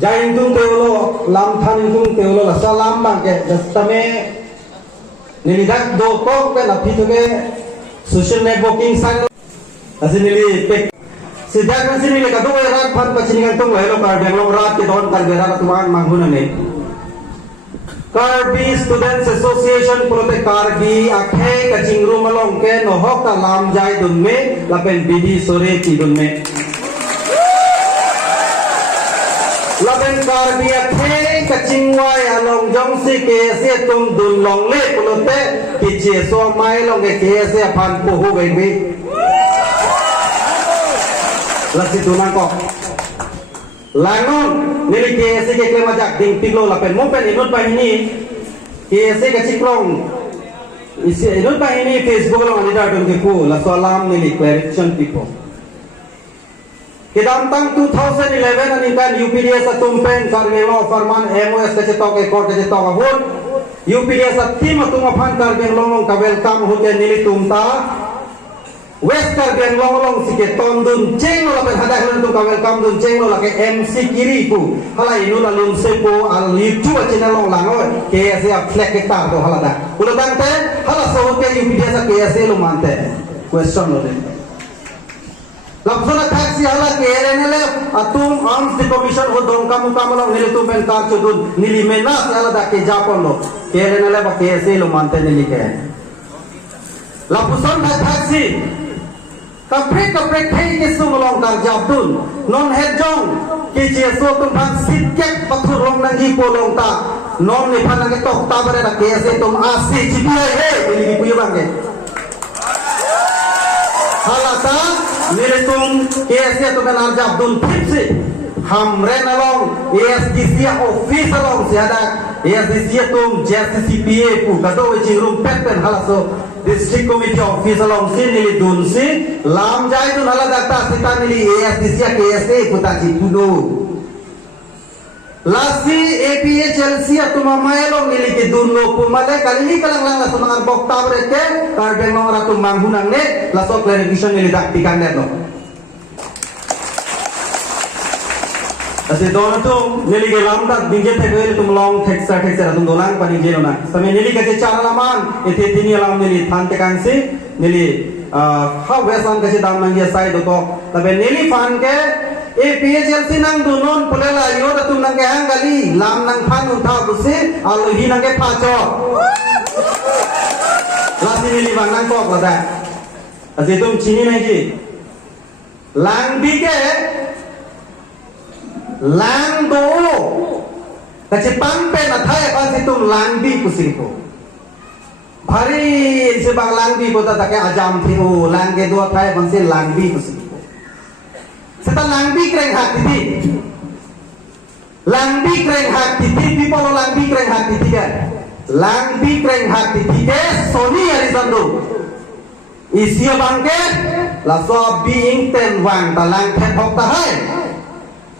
Jain tung teolo lam than tung teolo la salam bang ke jastame nilidak do ko ke na phitu ke social networking sang asinili pe sidak na sinili ka do rat phan pachiningan tung lelo kar benglong rat ke don kar bera tuman manghuna ne Karbi Students Association Prote Karbi akhe kaching room along ke nohok ta lam jai dun me lapen bidi sore ti dun me lapen Karbi akhe kaching wai along jong si ke se tum dun long le prote kiche so mai long ke se phan po ho gai be lasi tunan ko Langon nili KSC ke klema jak ding piglo lapen mopen inut bahini KSC ke ciklong isi inut bahini Facebook lo anida dong ke ku la salam nili clarification people kedam tang 2011 anikan UPDS atumpen kargelo farman MOS ke cetok ke kor ke cetok ahun UPDS tim atung aphan kargelo long ka welcome hote nili tumta West Karbian long sike tondun ceng lo lapen hadak lentu ka welcome dun ceng lo lake MC kiri ku hala inu lalun sepo al YouTube channel long lango KSC flag kita to hala da ulo dangte hala so ke UPDS KSC lo mante question lo de lapsona taxi hala ke RNL atum arms commission ho dongka muka lo nili tu ben kar chudun nili menas hala da ke Japon lo RNL ba KSC lo mante nili ke lapson taxi Kapre thei ke sumolong kar jabdun non hejong ke je so tum bang sitkek pathur long nang hi polong ta non ne phan nang tok ta bare na ke se tum asi chibiai he ini di puyu bang ke halata mere tum ke se tum kan jabdun phipsi हमरे नलों ASDC office नलों सियादा ASDC तुम JCCPA पुका तो वही room pen हलासो district committee office नलों से नीली दून से लाम जाए तो नला दक्ता सिता नीली ASDC KSA पुता चिपुदो लासी APA Chelsea तुम अमाय लोग नीली के दून लो पुमाले कली कलंग लंग लासो नंगर बक्ता बरके कार्बन लोग रातुम मांगुनंग ने लासो क्लैरिफिकेशन नीली दक्ती करने लो Asi dono tu nili ke lamda binje the koil tum long theksa tum dolang pani jelo na same nili ke chara laman ethe tini lam nili thante kansi nili ha wesan ke dam mangi sai do to tabe nili fan ke e PHLC nang dunon pulela yo da tum nang ke hang gali lam nang phan untha busi alu hi nang ke pha cho lasi nili bang nang kok lada asi tum chini nai ji lang bi ke lang do kache pampe na thai pa situm lang bi kusiko bhari se bang lang bi bota ta ke ajam thiu lang ke do thai ban se lang bi kusiko seta lang bi kreng hak ti lang bi kreng hak ti people lang bi kreng hak ti ke lang bi kreng hak ti ke Sony Arizando isia bangke la so being ten wang ta lang ten hok ta hai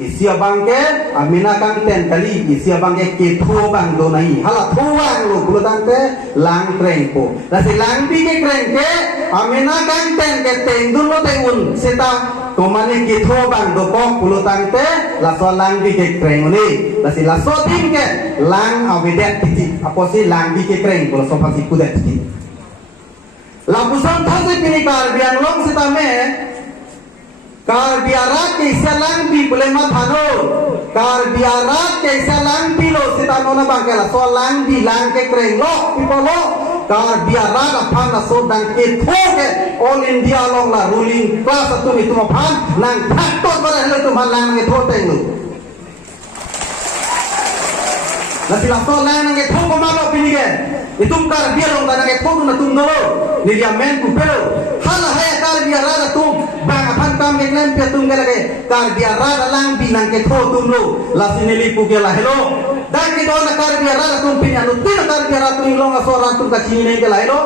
isia bangke amina kang ten kali isia bangke ke thuo bang do nahi hala thuo bang lo kulo tangte lang kreng ko la si lang bi ke kreng ke amina kang ten ke teng dun lo te un seta komane ke thuo bang do ko kulo tangte la so lang bi ke kreng ni la si la so tim ke lang awedet titi apo si lang bi ke kreng ko so pasi kudet titi la pusan thase pini kar biang long seta me car बियारा कैसा लांग भी बोले मत हानो कार बियारा कैसा लांग भी लो सितानो ना बांकेला सो लांग भी लांग के करें लो पिपलो कार बियारा का फान ना सो दंग के ठोके ऑल इंडिया लोग ला रूलिंग क्लास तुम इतुम फान नांग थक तो करे ले तुम लांग के ठोते लो nanti langsung lain nang itu komando pilih ke itu car biar orang nang itu na tum dolo ni dia men ku pero hal hai car biar ada tum bang apaan kam ngem pe tum ke lagi car biar ada lang binang ke tho tum lo la sini lipu ke la hello dan ki don car biar ada tum pinya lu tin car biar ada tum lo ngasor tum ka chini ne ke la hello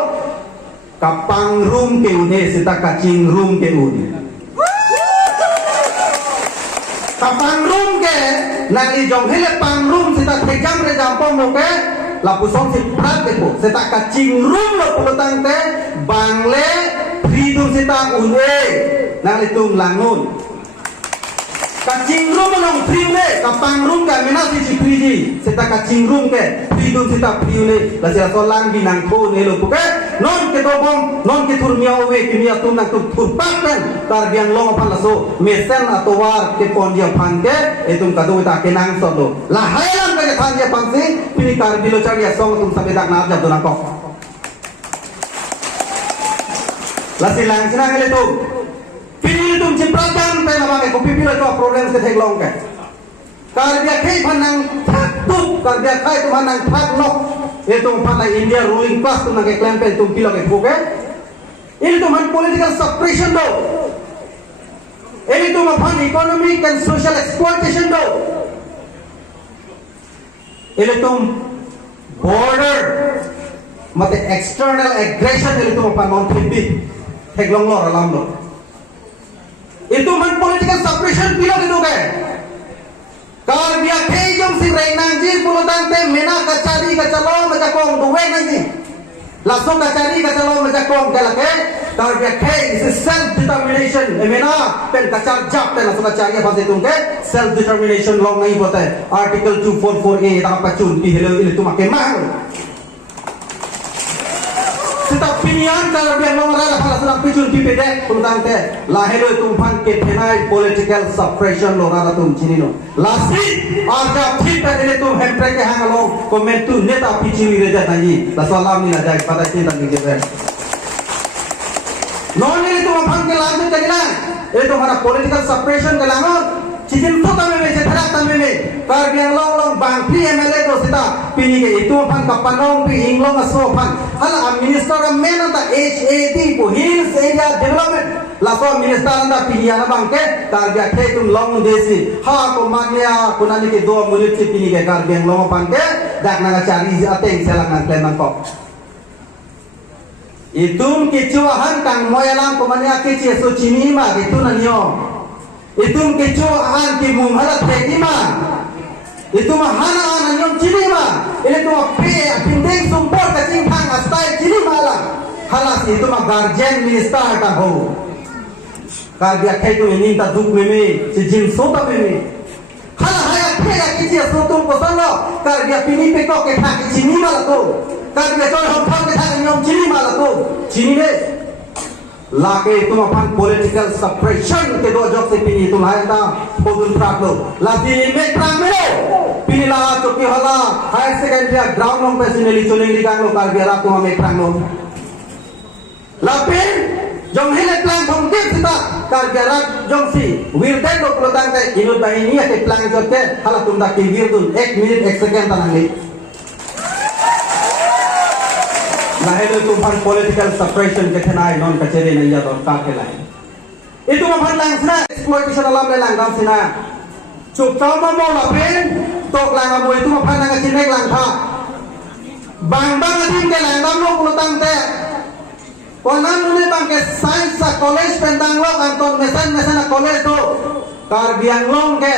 kapang room ke une sita kacing room ke une kapang room ke nang i jong hele pang room sita thejam re jam pom lo ke la pusong si prat ke po sita kacing room lo pulutang te bangle freedom sita une nang litung langun kacing room lo free le pangrum ka mena si friji sita ka cingrum ke fridun sita friune la sila solang binang tho ne lo puke non ke dobong non ke turmia owe kimia tum nang tum turpaten tar biang long pan la so mesen atowar ke pon dia pan ke etum ka do ta ke nang so lo la hayam ke pan dia pan si pini kar bilo charia song tum sabe dak na jab do na ko la silang sina ngale tu pini tum cipratan pe na ke kopi pila to problem ke thek long ke kar dia khai phanang thak tu kar dia khai tu phanang thak nok itu pada India ruling class tu nak claim pe tu pila ke phuke ini tu man political suppression do ini tu man economic and social exploitation do ini tu border mate external aggression ini tu man non thibi theglong lo alam lo itu man political suppression pila ke do ke kar dia khai jong si rei nang ji pulutan te mena ka cari ka calo ma ja kong duwe nang ji langsung ka cari ka calo ma ja kong kala ke kar dia khai is self determination mena pen ka char jap te langsung ka cari apa se tum ke self determination long nahi hota hai article 244a ta pachun pi helo ile tu make mang sita pinian kar dia long ra la sudah pachun pi pe de pulutan te la helo tum phan ke thenai political suppression lo ra tum chini no lasi arja thik ta dile tum hemtre ke hangalo comment tu neta pichini re jata ji la salam ni na jai pada cinta ni ke non ini tu phan ke langsung jadi na itu mana political suppression ke langot cikin tu kami me setelah kami me kar dia long bang pi MLA do sita pini ke itu phan kapanong pi inglong aso phan hala minister men anta HAD po hills area development laso minister anta pi ana bang ke kar dia ke tum long desi ha ko magya kunani ke do mulut ci pini ke kar dia long phan ke dak na cari ateng selang kleman ko itum kecuahan kang moyalang komanya kecil so cini ma itu nanyo itum kecuahan ki mumharat tegima itu mahana nanyo cini ma ile tu pe pindeng sumpor kacing thang astai cini mala halas itu ma guardian minister ta ho kar dia khai tu ini ta duk meme si jin sota meme hala haya phega kecil so tum ko salo kar dia pini pe ko ke thang cini mala ko kar dia chol hom thang ke thang nyom cini mala ko cini ne लाके तुम अपन political suppression के दो जॉब से पिनी तुम हाय ता पोदुन प्राक लो लाती में प्राक में लो पिनी ला चुकी होला हायर सेकेंडरी ग्राउंड लोग पे सिनेली चोलेंगी गांग लो कार बियारा तुम हमें प्राक लो लापिन जम hele plan thong ke kita car बियारा जम सी वीरदे लो प्रोतांग ते इनुत बाहिनी के plan जब के हाला तुम दा के वीरदुन 1 मिनट 1 सेकंड तनांगी lahir itu pan political suppression ke thenai non kacere nei ya dor ka ke lai itu ma pan lang sna exploitation alam le lang dam sina chuk taw ma mo la pen tok lang mo itu ma pan lang chinek lang tha bang bang adim ke lang dam lo kulutang te konan ne bang ke science sa college pendang lo anton mesan college do kar biang long ke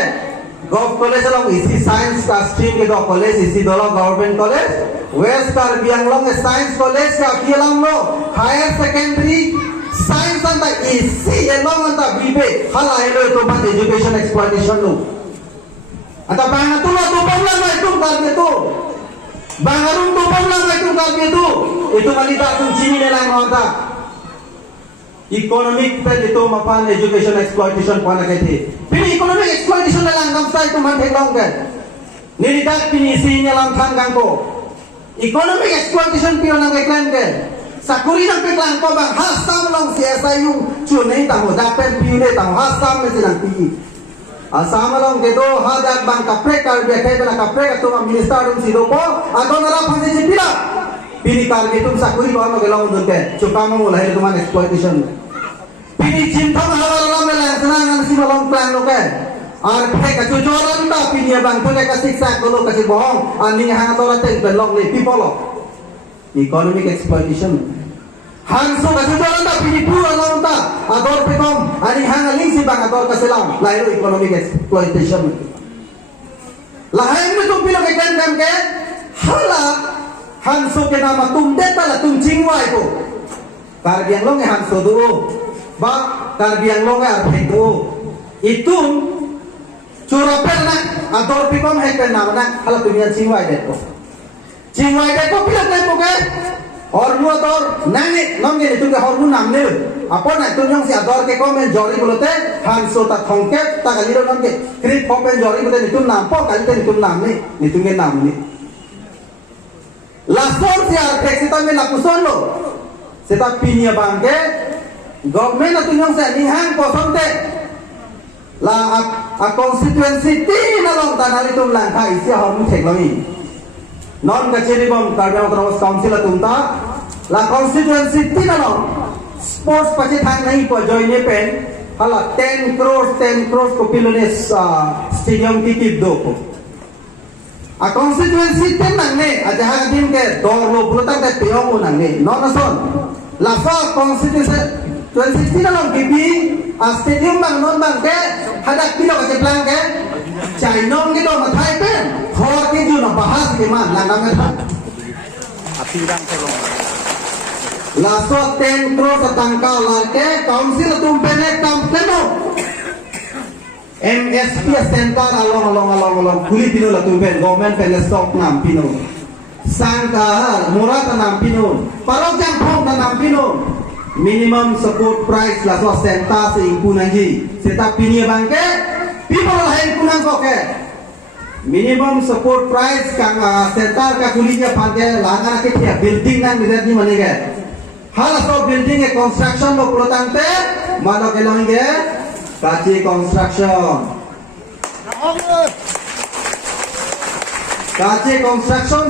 Gov college long isi science ka stream ke do college isi dolo government college West Karbi Anglong science college ka kialang lo higher secondary science anta isi elong anta bibe hala elo to ban education exploitation lo anta banga tu lo to pamla na itu karbi tu bangarum to pamla na itu karbi tu itu malita tu sini ne lang anta economic pe itu mapan education exploitation pa na kete pini economic exploitation na lang kam sai tu man theklong ke nilidak pini sinya lang thang gang ko economic exploitation pio nang eklan ke sakuri nang peklang ko bang hasam long CSIU chu nei ta ho da pen pio ne ta hasam me sinang pi asam long ke do ha dak bang kapre kar be ke bana kapre ka tu minister dum si do ko adon ra phase si pila pini kar ke tum sakuri ko no gelong dun ke chu kam mo lahir tu man exploitation pini cinta halal lam le lang sanang si malong plan lo ke আর ফে কাচু জরান তা পিনিয়া বাং ফে কা শিক্ষা কলো কাচি বং আনি হাং তোরা তে বেলং লে পিপল ইকোনমিক এক্সপ্লয়টেশন হাংসো কাচু জরান তা পিনি পু আলং তা ador pe kom ani hang aling si bang ador kaselam lairo economic exploitation lahain me tum pilo ke kan ke hala hanso ke nama tum deta la tum chingwai ko kar biang long e hanso du ba kar biang long e ar phe du itum Curapel nak ador pom hai pen nama nak hala tumian cingwai det ko pilih det ko ke hormu ator nani non ge tu ke hormu namne apa nak tu nyong si ador ke komen jori bulote hanso ta thongke ta galiro non ke krip komen jori bulote ni tu nam po kali ni tu nam ni tu ge nam ni lasor si artek sita me lakuson lo sita pinia bangke government na tu nyong sa ni hang ko sonte la a constituency ti na long tanali tum lang khai sia hormu thek lo ni non kacheri bom Karbiang Autonomous Council tumta la constituency ti na long sports pachi thang nahi po join ne pen hala 10 crores ko pilone stadium ki kip do ko a constituency ten nang ne a jaha din ke dor lo bulata te peong nang ne non ason la sa constituency 2016 na long kipi a stadium bang non bang ke hadak kilo ka jeplang ke chai nong ke do ma thai pen khor ke ju na bahas ke man lang na me tha api rang tolong la so 10 crores tangka la ke council tum pene kam keno MSP center along kuli pino la tum pen government pen stock nam pino sangka murat nam pino parok jang phong nam pino minimum support price la so senta se impunan ji seta pinia bangke people la impunan ko ke minimum support price kang senta ka kulinya phante langa ke thia building nang midat ni mane ke hala so building e construction lo pulotante mano ke longe kachi construction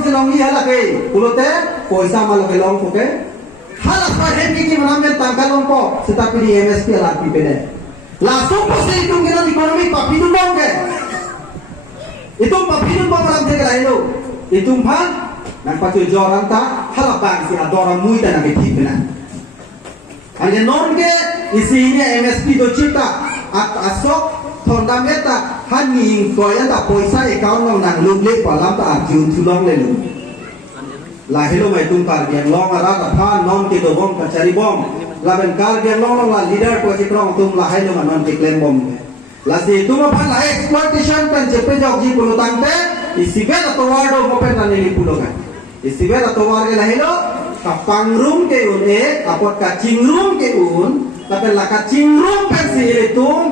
si longi hala ke pulote poisa malo ke long ko ke hala so hemi ki manam tangka long ko seta pidi MSP la pi pede la so ko se itung gina economy papinu long ke itung papinu pa malam de lailo itung phan nang patu joran ta hala bang si adora mui ta na ke thik na ane non ke isi ini MSP do cipta at asok fundamenta haning koyan ta poisa account long nang lumle palam ta arjun tulong le lu la helo mai tum kar biang long ara ta phan non ke do bom kachari bom la ben kar biang long la leader ko chikrong tum la helo ma non ke claim bom la si tum phan la exploitation kan jepe jok ji pulutang te isibe ta towardo mo pen na ni pulokan isibe ta towar la helo ka pangrum ke un apot ka chingrum ke un tapi la ka chingrum pen si tum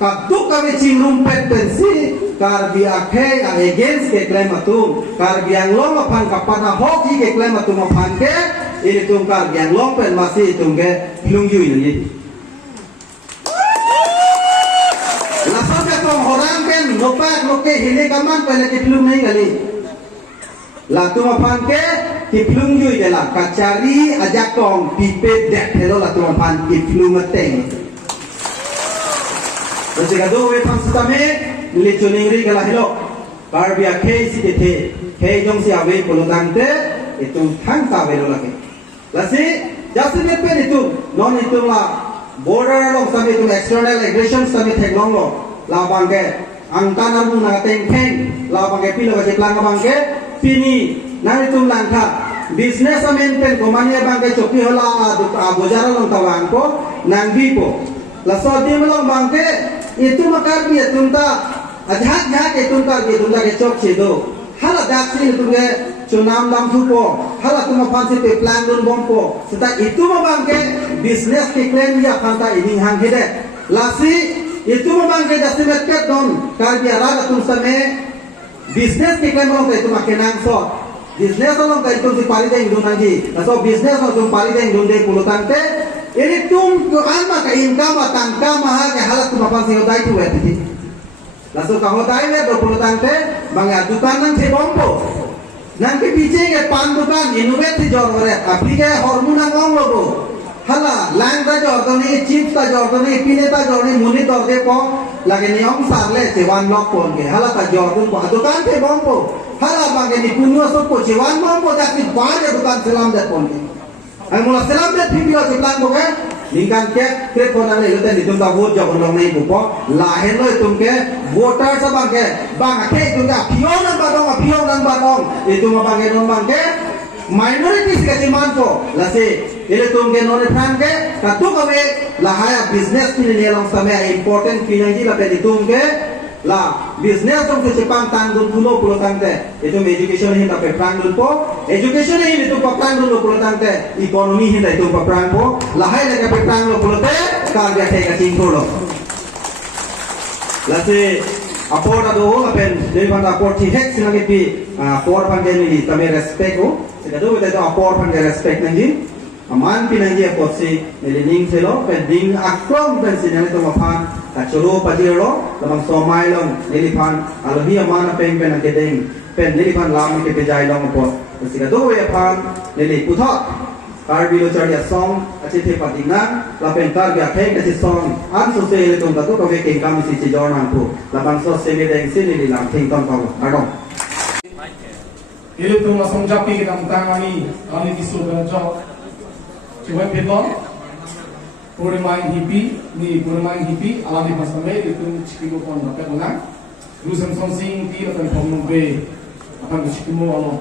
ka duk ka chingrum pen si kar bi akhe against ke claim atum kar biang long apang ka pana hoki ke claim atum apang ke ini tum kar biang long pen masih tum ke lung yu ni la sa ka tong horang pen nopak noke hile kaman pen ke lung nei gali la tum apang ke kiplung yui de la kacari ajak tong pipe dek hello la tum apang kiplung teng jika do we tham sitame le chuningri gala hello barbia ke si te ke jong si ave polodang te itu thang ta ve lo lake lasi jasine pe itu non itu la border long sami itu external aggression sami theklong lo la bangke angkana mu na teng theng la bangke pilo ka jeplang bangke pini nang itu langka business maintain ko mania bangke choki hola bojara long tawang ko nang bipo la so di melong bangke itu makar biya tumta ajhat itu tumta ke chok chedo hala dakri itu ke chunam dam thupo hala tuma pansi pe plan dun bompo seta itu mabangke business ke claim ya phanta ini hang hide lasi itu mabangke dasimet ke don kar biya raga tum same business ke claim long itu makenang so business long ka itu si pari deng dun anji so business lo tum pari deng dun de pulutante ini tum ko alma ka income tangka maha ke halat tum pansi hodai tu wetiti langsung kau hodai we do pulutante bangya dukan nang se bompo nang ke piche ke pan dukan innovate ti jor ore apli ke hormone nang ong logo hala lang ta jor to ni chips ta jor to ni pine ta jor ni muni tor de po lage ni ong sarle sewan lok pon ke hala ta jor tu ko dukan te bompo hala bangke ni punwa so ko sewan bompo ta ki bar ke dukan selam de pon ke ai mula selam de pipio selam ko ke lingkan ke kre pon na le te ni tum ta vote jor long nei ko la hen loi tum ke voter sa bangke bang ke tum ka pio nan ba dong itu ma bangke non bangke minority ka jiman ko la se ele tum ke non phan ke ka tu ka we la haya business ni le long samay important pinang ji la pe tum ke lah business dong tu Jepang tangdun pulo pulo tangte itu education hinda pe prang dun po education hinda itu pa prang dun pulo tangte economy hinda itu pa prang po lah hai le pe prang lo pulo te ka dia te ka ching pulo lah se apor ado apen dei banda apor ti hek sinagi pi apor pan ni tame respect ko se kado beta apor pan respect nangi aman pinangi apor si nelining selo pen ding akrom pen sinani to mapan kacoro pajiro lamang somai long nelipan alohi amana pen pen kedeng pen nelipan lam ke pejai long apor se kado we pan neli puthot tar bilo charya song achi the patina la pen tar ga thek achi song an so se le tum ta to ve king kam si chi jor nan pu la bang so se me deng sin ni lam thing ton ko adong ile tum la song japi ke tam tang ani kisu ga jo chuai pedon purmain hipi alani pasame itu chikimo kon na pe bona rusam song sing ti la pen pom be apan chikimo alo